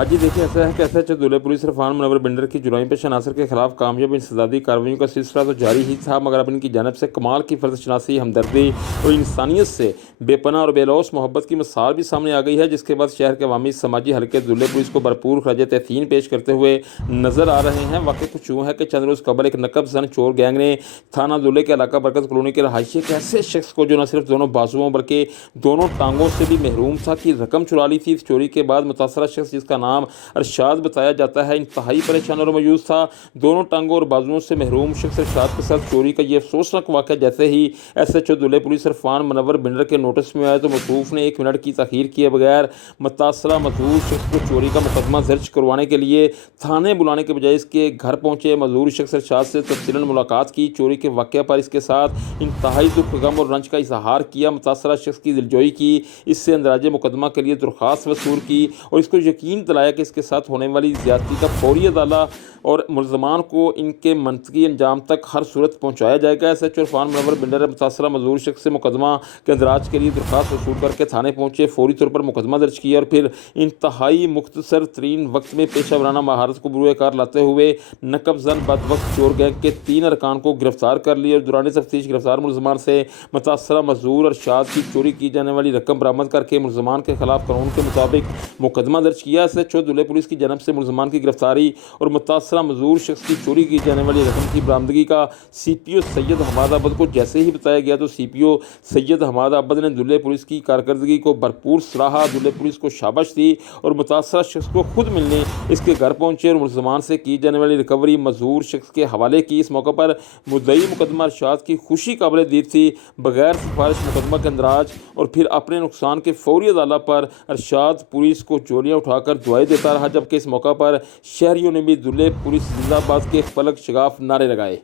आज ही देखिए ऐसा है कि एसएचओ दुल्हे पुलिस इरफान मुनव्वर बिंडर की जुराई पेश अनासर के खिलाफ कामयाब इंसदादी कार्रवाइयों का सिलसिला तो जारी ही था, मगर अब इनकी जानब से कमाल की फर्जशनासी, हमदर्दी और इंसानियत से बेपनाह और बेलौस मोहब्बत की मिसाल भी सामने आ गई है, जिसके बाद शहर के अवामी समाजी हल्के दुल्हे पुलिस को भरपूर खराज तहसीन पेश करते हुए नजर आ रहे हैं। वाकई कुछ यूँ है कि चंद रोज़ कबल एक नकब जन चोर गैंग ने थाना दुल्हे के इलाका बरकत कॉलोनी के रहायशी एक ऐसे शख्स को, जो न सिर्फ दोनों बाजुओं बल्कि दोनों टांगों से भी महरूम था, की रकम चुरा ली थी। इस चोरी के बाद मुतासरा शख्स, जिसका नाम अरशाद बताया जाता है, इंतहाई परेशान और मायूस था। दोनों टांगों और बाजुओं से महरूम शख्स अरशाद के साथ चोरी का ये अफसोसनाक वाक़या जैसे ही एसएचओ दुल्हे पुलिस इरफान मुनव्वर बिंडर के नोटिस में आया तो मसूफ ने 1 मिनट की तखीर किए बगैर मुतासरा मजदूर शख्स को चोरी का मुकदमा दर्ज करवाने के लिए थाने बुलाने के बजाय इसके घर पहुंचे। मजदूर शख्स अरशाद से तफसीलन मुलाकात की, चोरी के वाक़े पर इसके साथ इंतहाई दुख, गम और रंज का इजहार किया, मुतासरा शख्स की दिलजोई की, इससे अंदराजे मुकदमा के लिए दरख्वास्त वसूल की और इसको यकीन दिलाया कि इसके साथ होने वाली ज़्यादती का फौरी अदाला और मुलजमान को इनके मंतकी अंजाम तक हर सूरत पहुँचाया जाएगा। एसएचओ इरफान मुनव्वर बिंडर मुतासरा मजदूर शख्स से मुकदमा के अंदराज के लिए दरख्वास्त वसूल करके थाने पहुँचे, फौरी तौर पर मुकदमा दर्ज किया और फिर इंतहाई मुख्तसर तरीन वक्त में पेशा वराना महारत को बुरुए कार लाते हुए नकब जन बदवक्त चोर गैंग के 3 अरकान को गिरफ्तार कर लिया और दौरान तफ्तीश गिरफ्तार मुलजमान से मुतासरा मजदूर अरशाद की चोरी की जाने वाली रकम बरामद करके मुलजमान के खिलाफ कानून के मुताबिक मुकदमा दर्ज किया। एसएचओ दुल्हे पुलिस की जानब से मुलजमान की गिरफ्तारी और मुतासरा मजदूर शख्स की चोरी की जाने वाली रकम की बरामदगी का सीपीओ सैयद हमाद अब्बद को जैसे ही बताया गया तो सीपीओ सैयद हमाद अब्बद ने दुल्हे पुलिस की कारकर्दगी को भरपूर सराहा, दुल्हे पुलिस को शाबाश दी और मुतासरा शख्स को खुद मिलने इसके घर पहुंचे और मुलजमान से की जाने वाली रिकवरी मजदूर शख्स के हवाले की। इस मौके पर मुद्दई मुकदमा अरशाद की खुशी काबिल दीद थी। बगैर सिफारिश मुकदमा के अंदराज और फिर अपने नुकसान के फौरी अदाला पर अरशाद पुलिस को चोलियाँ उठाकर दुआएं देता रहा, जबकि इस मौका पर शहरियों ने भी दुल्हे पुलिस जिंदाबाद के फलक शगाफ नारे लगाए।